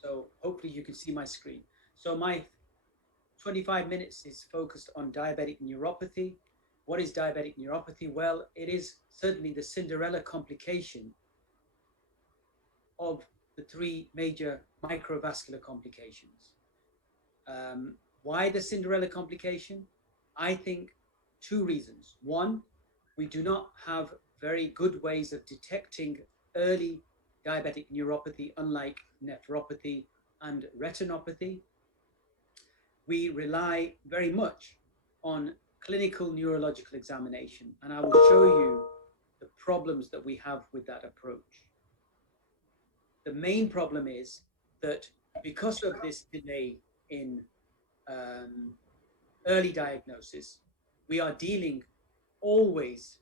So hopefully you can see my screen. So my 25 minutes is focused on diabetic neuropathy. What is diabetic neuropathy? Well, it is certainly the Cinderella complication of the three major microvascular complications. Why the Cinderella complication? I think two reasons. One, we do not have very good ways of detecting early diabetic neuropathy, unlike nephropathy and retinopathy. We rely very much on clinical neurological examination, and I will show you the problems that we have with that approach. The main problem is that because of this delay in early diagnosis, we are dealing always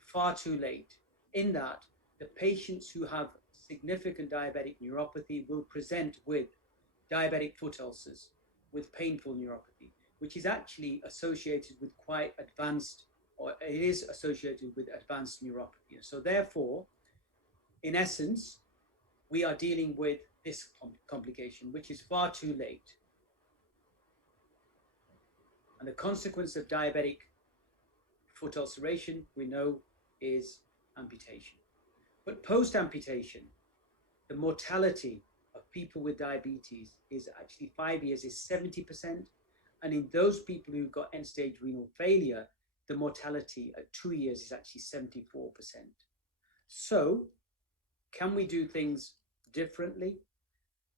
far too late, in that the patients who have significant diabetic neuropathy will present with diabetic foot ulcers, with painful neuropathy, which is actually associated with quite advanced, or it is associated with advanced neuropathy. So therefore, in essence, we are dealing with this complication, which is far too late. And the consequence of diabetic foot ulceration, we know, is amputation. But post-amputation, the mortality of people with diabetes is actually 5 years is 70%. And in those people who've got end-stage renal failure, the mortality at 2 years is actually 74%. So can we do things differently?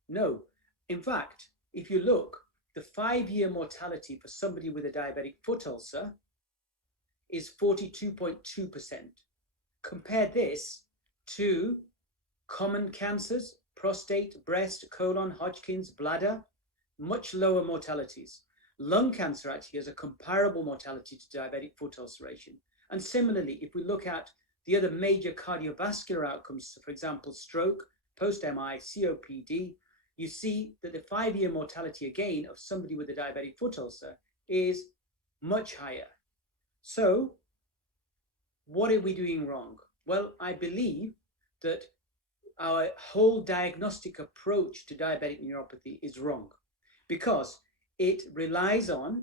No. In fact, if you look, the 5-year mortality for somebody with a diabetic foot ulcer is 42.2%. Compare this to common cancers, prostate, breast, colon, Hodgkin's, bladder, much lower mortalities. Lung cancer actually has a comparable mortality to diabetic foot ulceration. And similarly, if we look at the other major cardiovascular outcomes, for example, stroke, post-MI, COPD, you see that the 5-year mortality again of somebody with a diabetic foot ulcer is much higher. So what are we doing wrong? Well, I believe that our whole diagnostic approach to diabetic neuropathy is wrong, because it relies on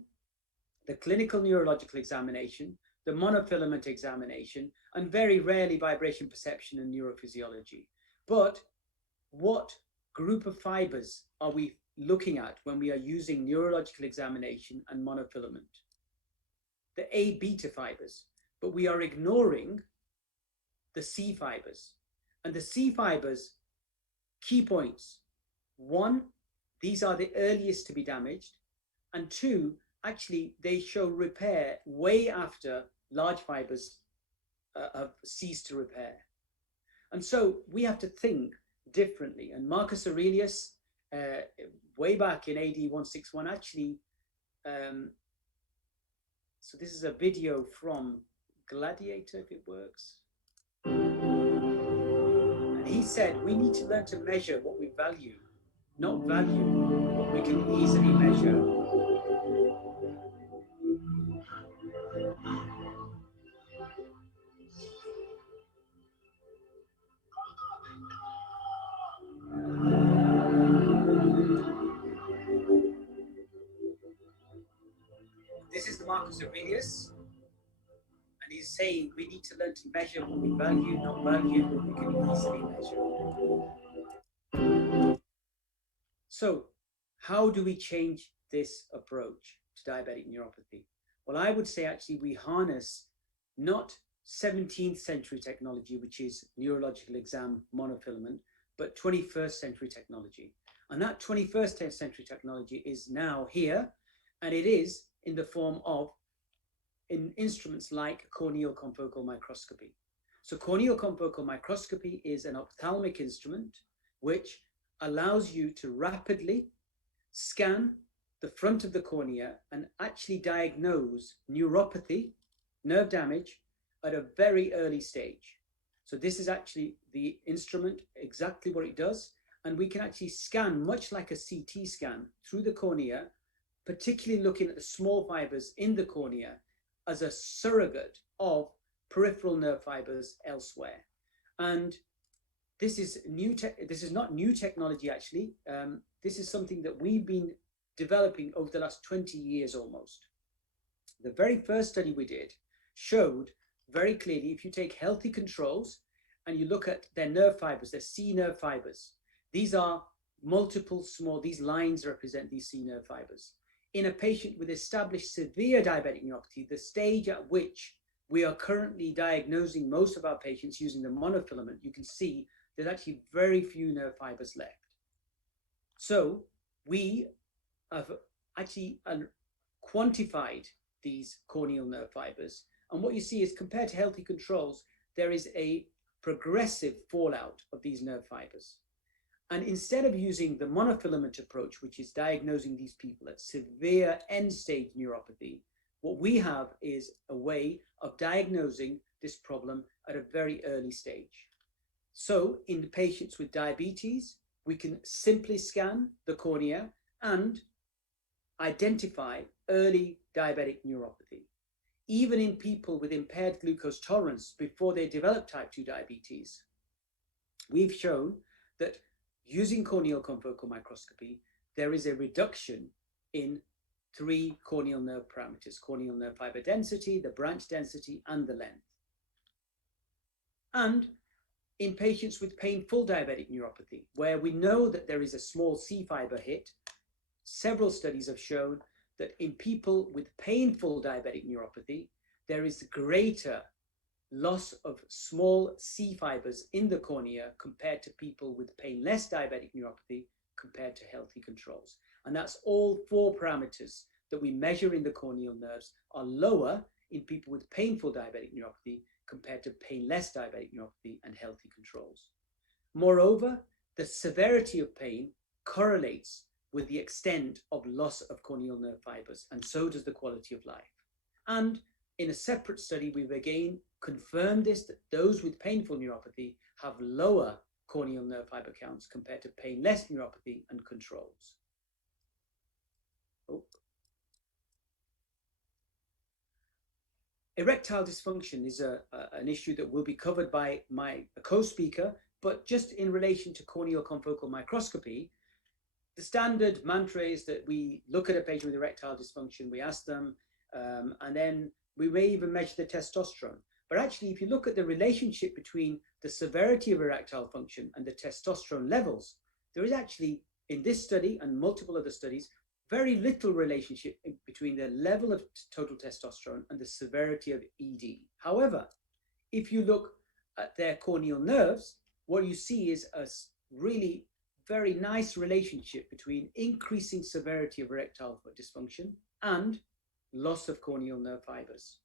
the clinical neurological examination, the monofilament examination, and very rarely vibration perception and neurophysiology. But what group of fibers are we looking at when we are using neurological examination and monofilament? The A beta fibers, but we are ignoring the C fibers. And the C fibers, key points: one, these are the earliest to be damaged, and two, actually they show repair way after large fibers have ceased to repair. And so we have to think differently. And Marcus Aurelius, way back in AD 161, actually, so this is a video from Gladiator, if it works. And he said, we need to learn to measure what we value, not value what we can easily measure. This is the Marcus Aurelius, and he's saying we need to learn to measure what we value, not value what we can easily measure. So how do we change this approach to diabetic neuropathy? Well, I would say actually we harness not 17th century technology, which is neurological exam monofilament, but 21st century technology. And that 21st century technology is now here, and it is in the form of instruments like corneal confocal microscopy. So corneal confocal microscopy is an ophthalmic instrument which allows you to rapidly scan the front of the cornea and actually diagnose neuropathy, nerve damage, at a very early stage. So this is actually the instrument, exactly what it does. And we can actually scan, much like a CT scan, through the cornea, particularly looking at the small fibers in the cornea as a surrogate of peripheral nerve fibers elsewhere. And this is this is not new technology, actually. This is something that we've been developing over the last 20 years almost. The very first study we did showed very clearly, if you take healthy controls and you look at their nerve fibers, their C nerve fibers, these are multiple small, these lines represent these C nerve fibers. In a patient with established severe diabetic neuropathy, the stage at which we are currently diagnosing most of our patients using the monofilament, you can see there's actually very few nerve fibers left. So we have actually quantified these corneal nerve fibers. And what you see is, compared to healthy controls, there is a progressive fallout of these nerve fibers. And instead of using the monofilament approach, which is diagnosing these people at severe end-stage neuropathy, what we have is a way of diagnosing this problem at a very early stage. So in the patients with diabetes, we can simply scan the cornea and identify early diabetic neuropathy. Even in people with impaired glucose tolerance before they develop type 2 diabetes, we've shown that using corneal confocal microscopy, there is a reduction in 3 corneal nerve parameters: corneal nerve fiber density, the branch density, and the length. And in patients with painful diabetic neuropathy, where we know that there is a small C fiber hit, several studies have shown that in people with painful diabetic neuropathy, there is greater loss of small C fibers in the cornea compared to people with painless diabetic neuropathy compared to healthy controls. And that's all 4 parameters that we measure in the corneal nerves are lower in people with painful diabetic neuropathy compared to painless diabetic neuropathy and healthy controls. Moreover, the severity of pain correlates with the extent of loss of corneal nerve fibers, and so does the quality of life. And in a separate study, we've again confirmed this, that those with painful neuropathy have lower corneal nerve fiber counts compared to painless neuropathy and controls. Erectile dysfunction is an issue that will be covered by my co-speaker, but just in relation to corneal confocal microscopy, the standard mantra is that we look at a patient with erectile dysfunction, we ask them, and then we may even measure the testosterone. But actually, if you look at the relationship between the severity of erectile function and the testosterone levels, there is actually, in this study and multiple other studies, very little relationship between the level of total testosterone and the severity of ED. However, if you look at their corneal nerves, what you see is a really very nice relationship between increasing severity of erectile dysfunction and loss of corneal nerve fibers.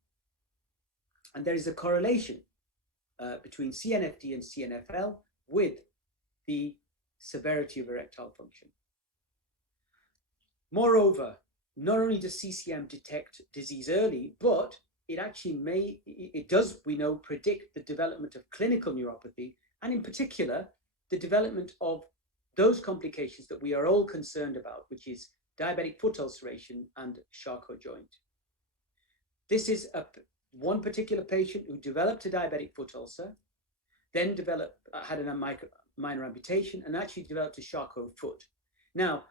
And there is a correlation between CNFD and CNFL with the severity of erectile function. Moreover, not only does CCM detect disease early, but it actually does, we know, predict the development of clinical neuropathy, and in particular, the development of those complications that we are all concerned about, which is diabetic foot ulceration and Charcot joint. This is one particular patient who developed a diabetic foot ulcer, then had a minor amputation, and actually developed a Charcot foot. Now,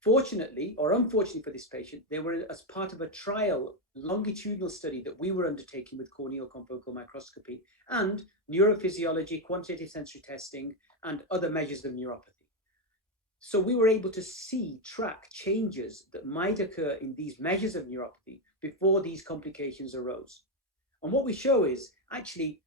fortunately or unfortunately for this patient, they were as part of a trial longitudinal study that we were undertaking with corneal confocal microscopy and neurophysiology, quantitative sensory testing, and other measures of neuropathy. So we were able to track changes that might occur in these measures of neuropathy before these complications arose. And what we show is actually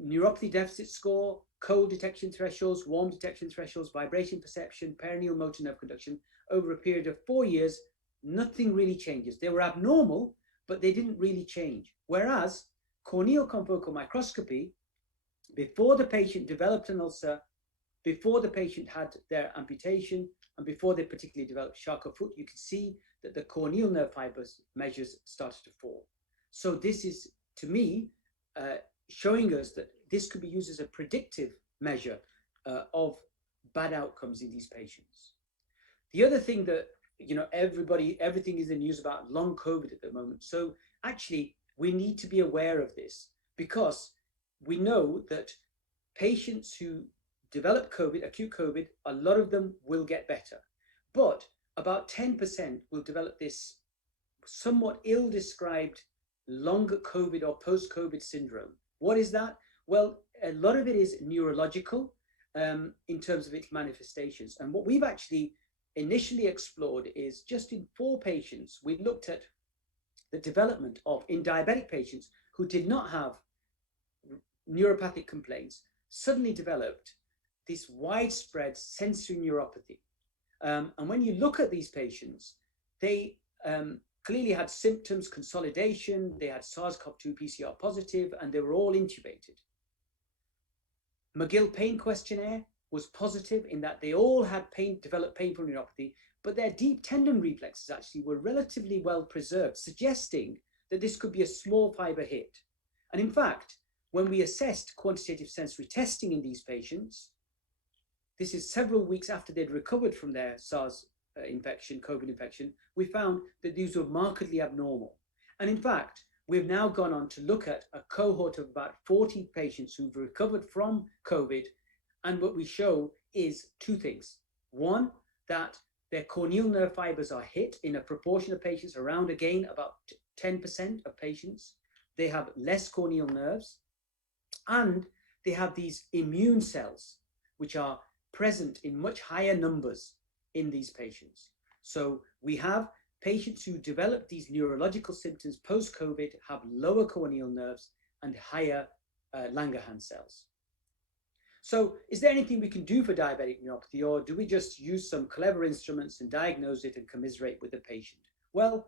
neuropathy deficit score, cold detection thresholds, warm detection thresholds, vibration perception, perineal motor nerve conduction. Over a period of 4 years, nothing really changes. They were abnormal, but they didn't really change. Whereas corneal confocal microscopy, before the patient developed an ulcer, before the patient had their amputation, and before they particularly developed Charcot foot, you can see that the corneal nerve fibers measures started to fall. So this is, to me, showing us that this could be used as a predictive measure of bad outcomes in these patients. The other thing that, everything is in the news about long COVID at the moment. So actually, we need to be aware of this, because we know that patients who develop COVID, acute COVID, a lot of them will get better. But about 10% will develop this somewhat ill-described longer COVID or post-COVID syndrome. What is that? Well, a lot of it is neurological in terms of its manifestations. And what we've actually initially explored is just in 4 patients, we looked at the development of, in diabetic patients who did not have neuropathic complaints, suddenly developed this widespread sensory neuropathy. And when you look at these patients, they clearly had symptoms, consolidation, they had SARS-CoV-2 PCR positive, and they were all intubated. McGill Pain Questionnaire was positive in that they all had developed painful neuropathy, but their deep tendon reflexes actually were relatively well preserved, suggesting that this could be a small fiber hit. And in fact, when we assessed quantitative sensory testing in these patients, this is several weeks after they'd recovered from their SARS infection, COVID infection, we found that these were markedly abnormal. And in fact, we've now gone on to look at a cohort of about 40 patients who've recovered from COVID. And what we show is 2 things. One, that their corneal nerve fibers are hit in a proportion of patients, around again about 10% of patients. They have less corneal nerves, and they have these immune cells, which are present in much higher numbers in these patients. So we have patients who develop these neurological symptoms post-COVID have lower corneal nerves and higher Langerhans cells. So is there anything we can do for diabetic neuropathy, or do we just use some clever instruments and diagnose it and commiserate with the patient? Well,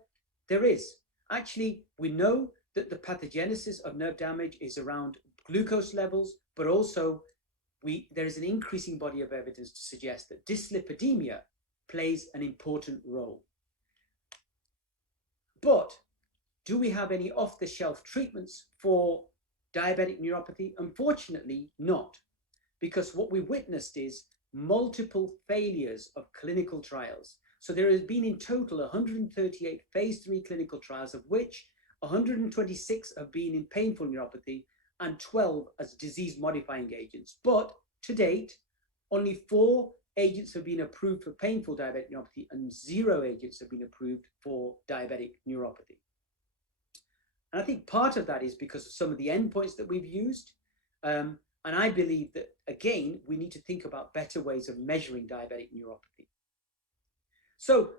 there is. Actually, we know that the pathogenesis of nerve damage is around glucose levels, but also there is an increasing body of evidence to suggest that dyslipidemia plays an important role. But do we have any off-the-shelf treatments for diabetic neuropathy? Unfortunately, not. Because what we witnessed is multiple failures of clinical trials. So there has been in total 138 phase 3 clinical trials, of which 126 have been in painful neuropathy and 12 as disease-modifying agents. But to date, only 4 agents have been approved for painful diabetic neuropathy and 0 agents have been approved for diabetic neuropathy. And I think part of that is because of some of the endpoints that we've used. And I believe that, again, we need to think about better ways of measuring diabetic neuropathy. So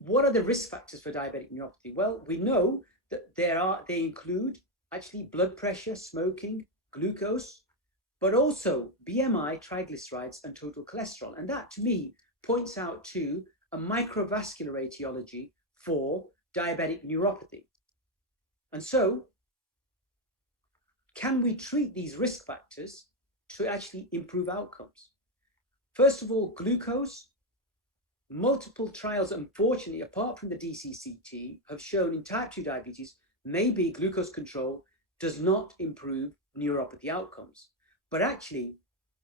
what are the risk factors for diabetic neuropathy? Well, we know that they include actually blood pressure, smoking, glucose, but also BMI, triglycerides, and total cholesterol. And that, to me, points out to a microvascular etiology for diabetic neuropathy. And so, can we treat these risk factors to actually improve outcomes? First of all, glucose. Multiple trials, unfortunately, apart from the DCCT, have shown in type 2 diabetes, maybe glucose control does not improve neuropathy outcomes. But actually,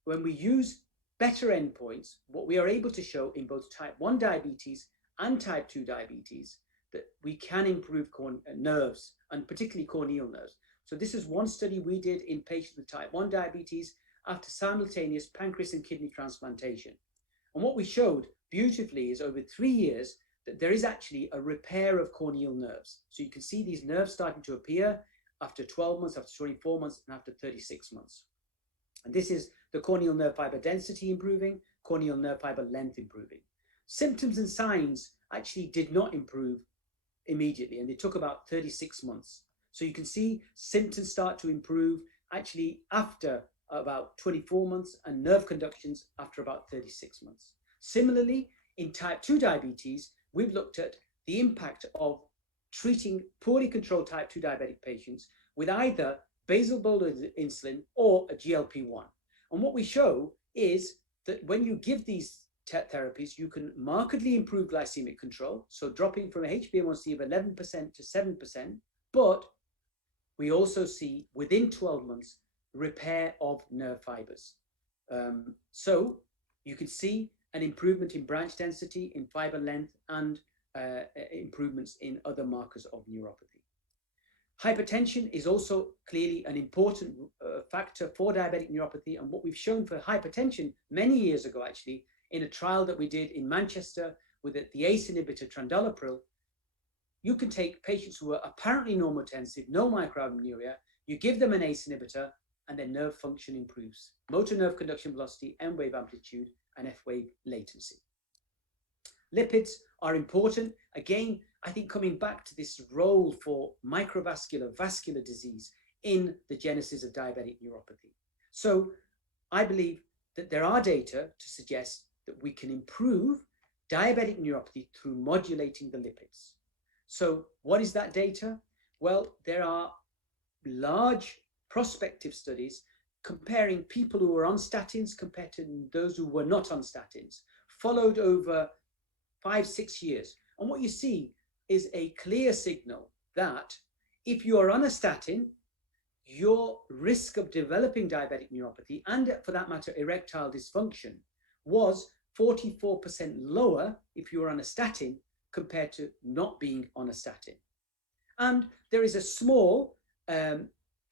when we use better endpoints, what we are able to show in both type 1 diabetes and type 2 diabetes, that we can improve nerves, and particularly corneal nerves. So this is one study we did in patients with type 1 diabetes after simultaneous pancreas and kidney transplantation. And what we showed beautifully is over 3 years that there is actually a repair of corneal nerves. So you can see these nerves starting to appear after 12 months, after 24 months, and after 36 months. And this is the corneal nerve fiber density improving, corneal nerve fiber length improving. Symptoms and signs actually did not improve immediately, and they took about 36 months. So you can see symptoms start to improve actually after about 24 months, and nerve conductions after about 36 months. Similarly, in type 2 diabetes, we've looked at the impact of treating poorly controlled type 2 diabetic patients with either basal bolus insulin or a GLP-1. And what we show is that when you give these therapies, you can markedly improve glycemic control, so dropping from a HbA1c of 11% to 7%, but we also see within 12 months repair of nerve fibers. So you can see an improvement in branch density, in fiber length, and improvements in other markers of neuropathy. Hypertension is also clearly an important factor for diabetic neuropathy. And what we've shown for hypertension many years ago, actually, in a trial that we did in Manchester with the ACE inhibitor trandolapril, you can take patients who are apparently normotensive, no microalbuminuria, you give them an ACE inhibitor, and their nerve function improves. Motor nerve conduction velocity, M wave amplitude, and F wave latency. Lipids are important. Again, I think coming back to this role for microvascular, vascular disease in the genesis of diabetic neuropathy. So I believe that there are data to suggest that we can improve diabetic neuropathy through modulating the lipids. So what is that data? Well, there are large prospective studies comparing people who were on statins compared to those who were not on statins, followed over 5-6 years. And what you see is a clear signal that if you are on a statin, your risk of developing diabetic neuropathy, and for that matter, erectile dysfunction, was 44% lower if you were on a statin compared to not being on a statin. And there is a small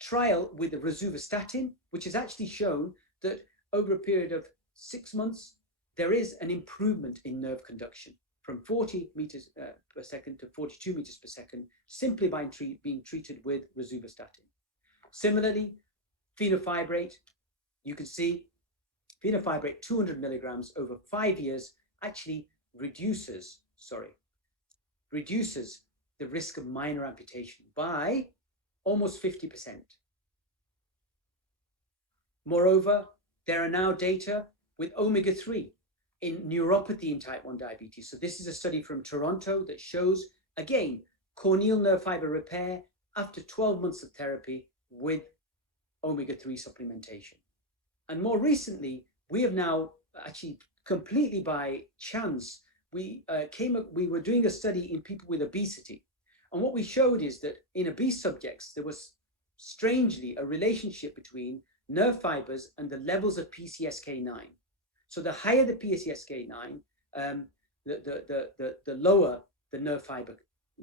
trial with the rosuvastatin, which has actually shown that over a period of 6 months, there is an improvement in nerve conduction from 40 meters per second to 42 meters per second, simply by being treated with rosuvastatin. Similarly, fenofibrate, you can see fenofibrate 200 milligrams over 5 years actually reduces the risk of minor amputation by almost 50%. Moreover, there are now data with omega-3 in neuropathy in type 1 diabetes. So this is a study from Toronto that shows, again, corneal nerve fiber repair after 12 months of therapy with omega-3 supplementation. And more recently, we have now actually completely by chance, we were doing a study in people with obesity. And what we showed is that in obese subjects, there was strangely a relationship between nerve fibers and the levels of PCSK9. So the higher the PCSK9, the lower the nerve fiber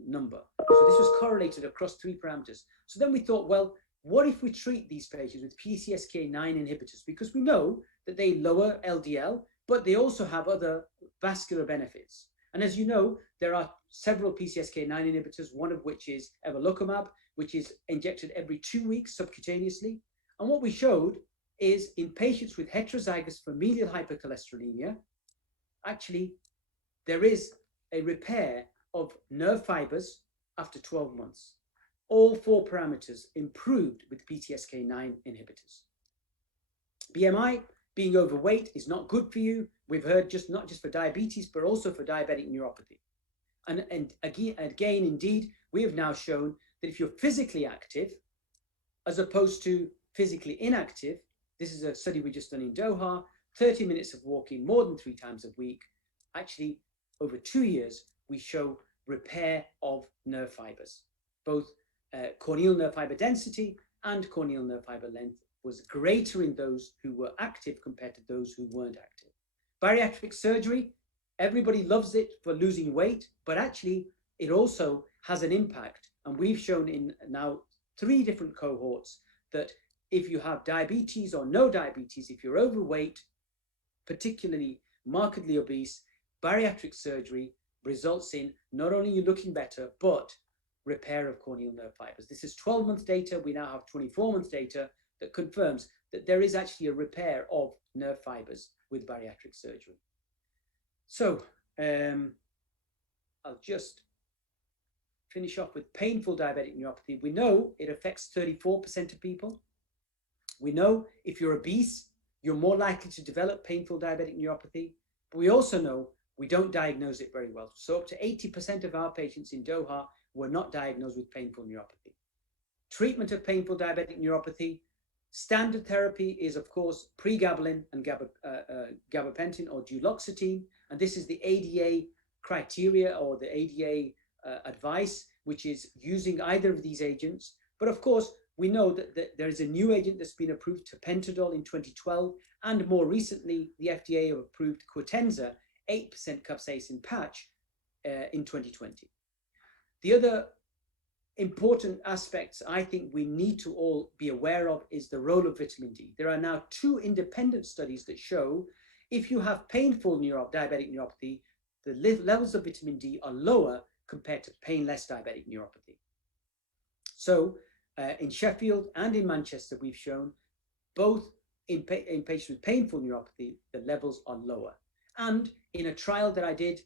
number. So this was correlated across 3 parameters. So then we thought, well, what if we treat these patients with PCSK9 inhibitors? Because we know that they lower LDL, but they also have other vascular benefits. And as you know, there are several PCSK9 inhibitors, one of which is evolocumab, which is injected every 2 weeks subcutaneously. And what we showed is in patients with heterozygous familial hypercholesterolemia, actually, there is a repair of nerve fibers after 12 months. All 4 parameters improved with PCSK9 inhibitors. BMI, being overweight, is not good for you. We've heard not just for diabetes, but also for diabetic neuropathy. And again, indeed, we have now shown that if you're physically active, as opposed to physically inactive, this is a study we just done in Doha, 30 minutes of walking more than 3 times a week, actually over 2 years, we show repair of nerve fibers. Both corneal nerve fiber density and corneal nerve fiber length was greater in those who were active compared to those who weren't active. Bariatric surgery, everybody loves it for losing weight, but actually it also has an impact. And we've shown in now 3 different cohorts that if you have diabetes or no diabetes, if you're overweight, particularly markedly obese, bariatric surgery results in not only you looking better, but repair of corneal nerve fibers. This is 12 months data. We now have 24 months data that confirms that there is actually a repair of nerve fibers with bariatric surgery. So I'll just finish off with painful diabetic neuropathy. We know it affects 34% of people. We know if you're obese, you're more likely to develop painful diabetic neuropathy. But we also know we don't diagnose it very well. So up to 80% of our patients in Doha were not diagnosed with painful neuropathy. Treatment of painful diabetic neuropathy, standard therapy is, of course, pregabalin and gabapentin or duloxetine. And this is the ADA criteria or the ADA advice, which is using either of these agents. But of course, we know that there is a new agent that's been approved, tapentadol, in 2012. And more recently, the FDA have approved Quatenza, 8% capsaicin patch in 2020. The other important aspects I think we need to all be aware of is the role of vitamin D. There are now 2 independent studies that show if you have painful diabetic neuropathy, the levels of vitamin D are lower compared to painless diabetic neuropathy. So in Sheffield and in Manchester, we've shown both in patients with painful neuropathy, the levels are lower. And in a trial that I did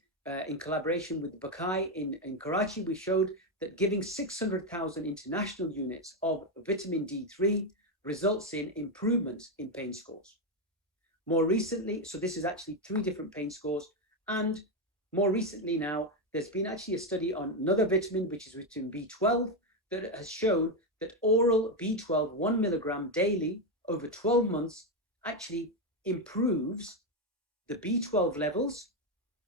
in collaboration with Bakai in Karachi, we showed that giving 600,000 international units of vitamin D3 results in improvements in pain scores. More recently, so this is actually 3 different pain scores, and more recently now, there's been actually a study on another vitamin, which is vitamin B12, that has shown that oral B12 1 milligram daily over 12 months actually improves the B12 levels,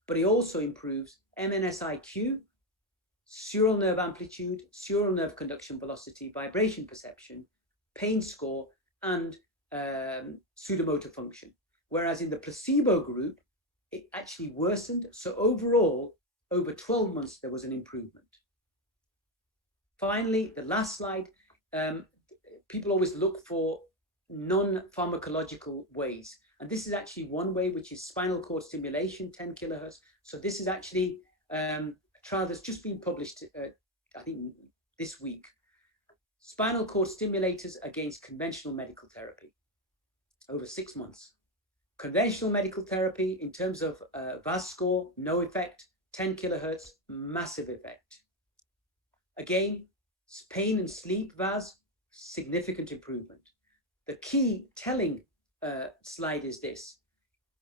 but it also improves MNSIQ, sural nerve amplitude, sural nerve conduction velocity, vibration perception, pain score, and pseudomotor function. Whereas in the placebo group, it actually worsened. So overall, over 12 months, there was an improvement. Finally, the last slide, people always look for non-pharmacological ways. And this is actually one way, which is spinal cord stimulation, 10 kilohertz. So this is actually a trial that's just been published, I think, this week. Spinal cord stimulators against conventional medical therapy over 6 months. Conventional medical therapy, in terms of VAS score, no effect. 10 kilohertz, massive effect. Again, pain and sleep VAS, significant improvement. The key telling slide is this.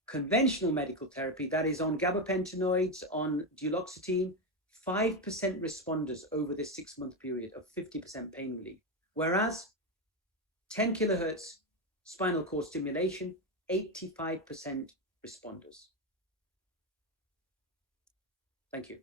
Conventional medical therapy, that is on gabapentinoids, on duloxetine, 5% responders over this 6-month period of 50% pain relief. Whereas 10 kilohertz spinal cord stimulation, 85% responders. Thank you.